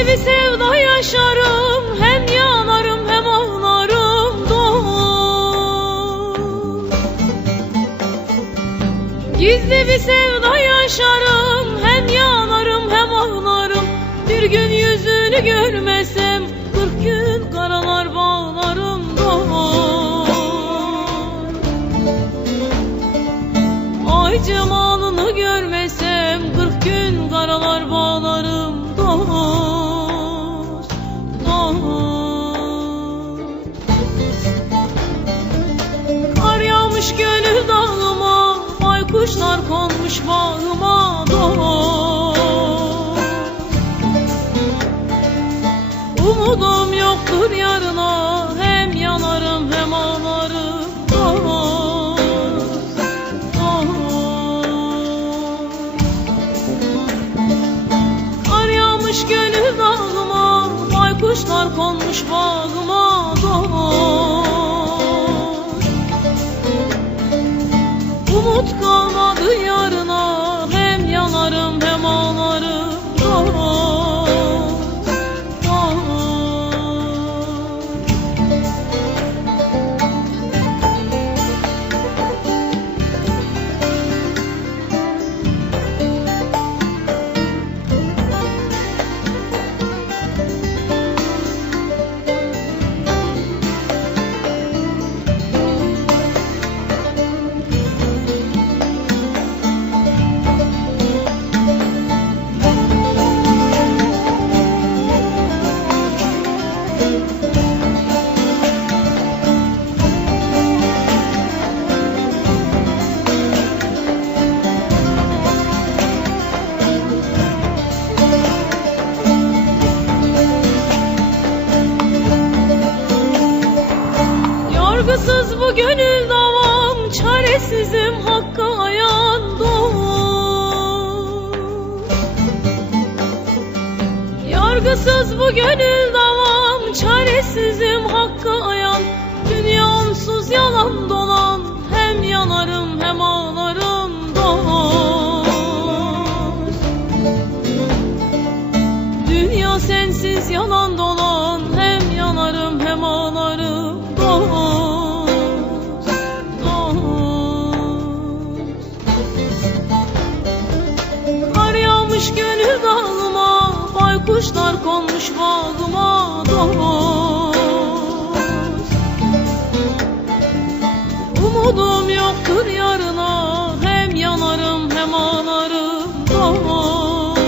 Gizli bir sevda yaşarım. Hem yanarım hem ağlarım. Dost Gizli bir sevda yaşarım. Hem yanarım hem ağlarım. Bir gün yüzünü görmesem Kırk gün karalar bağlarım dağıma Baykuşlar konmuş bağıma dost Umudum yoktur yarına Hem yanarım hem ağlarım. Dost Kar yağmış gönül dağıma Baykuşlar konmuş bağıma dost Umut kalmadı yarına Yargısız bu gönül davam Çaresizim hakka ayan dost Yargısız bu gönül davam Çaresizim hakka ayan Dünya onsuz yalan dolan Hem yanarım hem ağlarım dost. Dünya sensiz yalan dolan Kuşlar konmuş bağıma dost Umudum yoktur yarına Hem yanarım hem ağlarım dost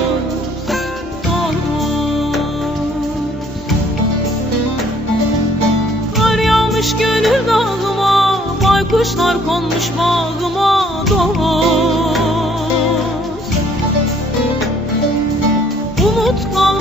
Dost Kar yağmış gönül dağıma Baykuşlar konmuş bağıma dost Umut kal